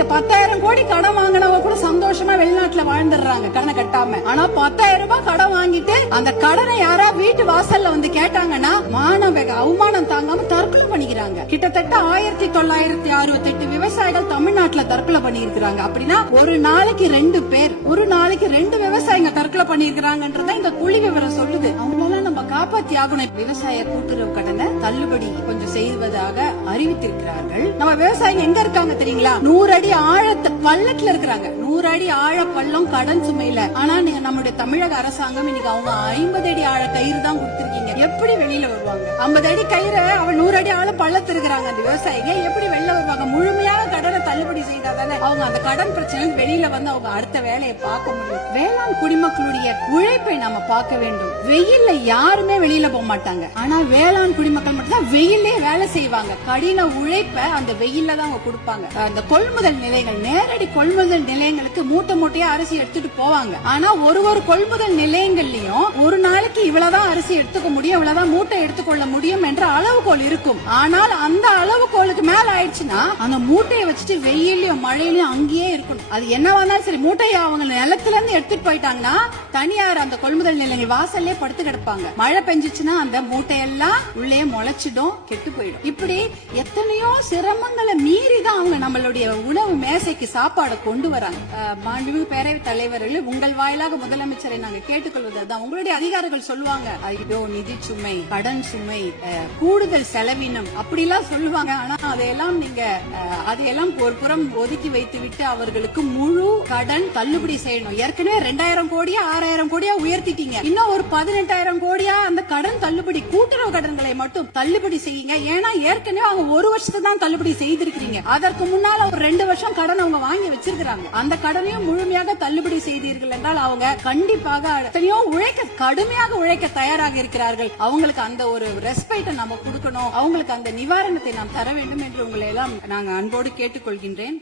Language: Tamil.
நீங்க 10,000 கோடி கடன் வாங்கினவங்க கூட சந்தோஷமா வெளிநாட்டுல வாழ்ந்துடுறாங்க கடனை கட்டாம. ஆனா 10,000 ரூபாய் கடன் வாங்கிட்டு அந்த கடனை யாரா வீட்டு வாசல்ல வந்து கேட்டாங்கன்னா அவமானம் தாங்காம தற்கொலை பண்ணிக்கிறாங்க. கிட்டத்தட்ட 1968 விவசாயிகள் தமிழ்நாட்டுல தற்கொலை பண்ணிருக்காங்க. அப்படின்னா ஒரு நாளைக்கு 2 பேர், ஒரு நாளைக்கு 2 விவசாயிங்க தற்கொலை பண்ணிருக்காங்கன்றத இந்த புள்ளி விவரம் சொல்லுது. அவங்களெல்லாம் நம்ம காப்பாத்தி ஆகணும். விவசாய கூட்டுறவு கடனை தள்ளுபடி கொஞ்சம் செய்வதாக அறிவித்திருக்கிறார்கள். நம்ம விவசாயிங்க எங்க இருக்காங்க தெரியுங்களா? 100 அடி ஆழ பள்ளத்துல இருக்கிறாங்க. 100 அடி ஆழ பள்ளம் கடன் சுமையில. ஆனா நீங்க நம்முடைய தமிழக அரசாங்கம் இன்னைக்கு அவங்க 50 அடி ஆழ கயிறு தான் கொடுத்திருக்கீங்க. எப்படி வெளியில வருவாங்க? 50 அடி கயிறு அவன் 100 அடி ஆழ பள்ளத்து இருக்கிறாங்க. அந்த விவசாயிங்க எப்படி வெளில வருவாங்க? முழுமையாக கடனை தள்ளுபடி செய்தாதானே அவங்க அந்த கடன் பிரச்சனை வெளியில வந்து அவங்க அடுத்த வேலையை பார்க்க முடியும். வேளாண் குடிமக்களுடைய உழைப்பை நாம பார்க்க வேண்டும். வெயில்ல யாருமே வெளியில போக மாட்டாங்க. ஆனா வேளாண் குடிமக்கள் மட்டும் தான் வெயிலே வேலை செய்வாங்க. கடின உழைப்ப அந்த வெயில்ல தான் அவங்க கொடுப்பாங்க. அந்த கொள்முதல் நிலையங்கள், நேரடி கொள்முதல் நிலையங்களுக்கு மூட்டை மூட்டையா அரிசி எடுத்துட்டு போவாங்க. ஆனா ஒரு கொள்முதல் நிலையங்கள்லயும் ஒரு நாளைக்கு இவ்வளவுதான் அரிசி எடுத்துக்க முடியும், இவ்வளவுதான் மூட்டை எடுத்துக்கொள்ள முடியும் என்ற அளவுகோல் இருக்கும். ஆனால் அந்த அளவுகோலுக்கு மேல ஆயிடுச்சுன்னா அந்த மூட்டையை வச்சுட்டு வெயிலையும் மழையிலயும் அங்கேயே இருக்கணும். அது என்னவானாலும் சரி, மூட்டையை அவங்க நிலத்துல இருந்து எடுத்துட்டு போயிட்டாங்கன்னா தனியார் அந்த கொள்முதல் நிலையங்கள் வாசல்லே படுத்து கிடப்பாங்க. மழை பெஞ்சிச்சுன்னா அந்த மூட்டையெல்லாம் உள்ளே முளைச்சிடும், கெட்டு போயிடும். இப்படி எத்தனையோ சிரமங்களை மீறி தான் அவங்க நம்மளுடைய உணவு மேசைக்கு சாப்பாடை கொண்டு வராங்க. மாண்புமிகு பேரவைத் தலைவர்கள், உங்கள் வாயிலாக முதலமைச்சரை நாங்க கேட்டுக்கொள்வதுதான், உங்களுடைய அதிகாரிகள் சொல்லுவாங்க, ஐயோ நிதி சுமை, கடன் சுமை, கூடுதல் செலவினம் அப்படிலாம் சொல்லுவாங்க. ஆனா அதையெல்லாம் ஒரு புறம் ஒதுக்கி வைத்து விட்டு அவர்களுக்கு முழு கடன் தள்ளுபடி செய்யணும். ஏற்கனவே 2000 கோடியா 6000 கோடியா உயர்த்திட்டீங்க. இன்னும் ஒரு 18,000 கோடியா அந்த கடன் தள்ளுபடி, கூட்டுறவு கடன்களை மட்டும் தள்ளுபடி செய்யுங்க. ஏன்னா ஏற்கனவே அவங்க 1 வருஷத்தை தான் தள்ளுபடி செய்திருக்கீங்க. அதற்கு முன்னால ஒரு 2 வருஷம் கடன் அவங்க வாங்கி வச்சிருக்காங்க. அந்த கடனையும் முழுமையாக தள்ளுபடி செய்தீர்கள் என்றால் அவங்க கண்டிப்பாக எத்தனையோ கடுமையாக உழைக்க தயாராக இருக்கிறார்கள். அவங்களுக்கு அந்த ஒரு ரெஸ்பெக்ட் நம்ம கொடுக்கணும், அவங்களுக்கு அந்த நிவாரணத்தை நாம் தர வேண்டும் என்று உங்களை எல்லாம் நாங்க அன்போடு கேட்டுக்கொள்கின்றேன்.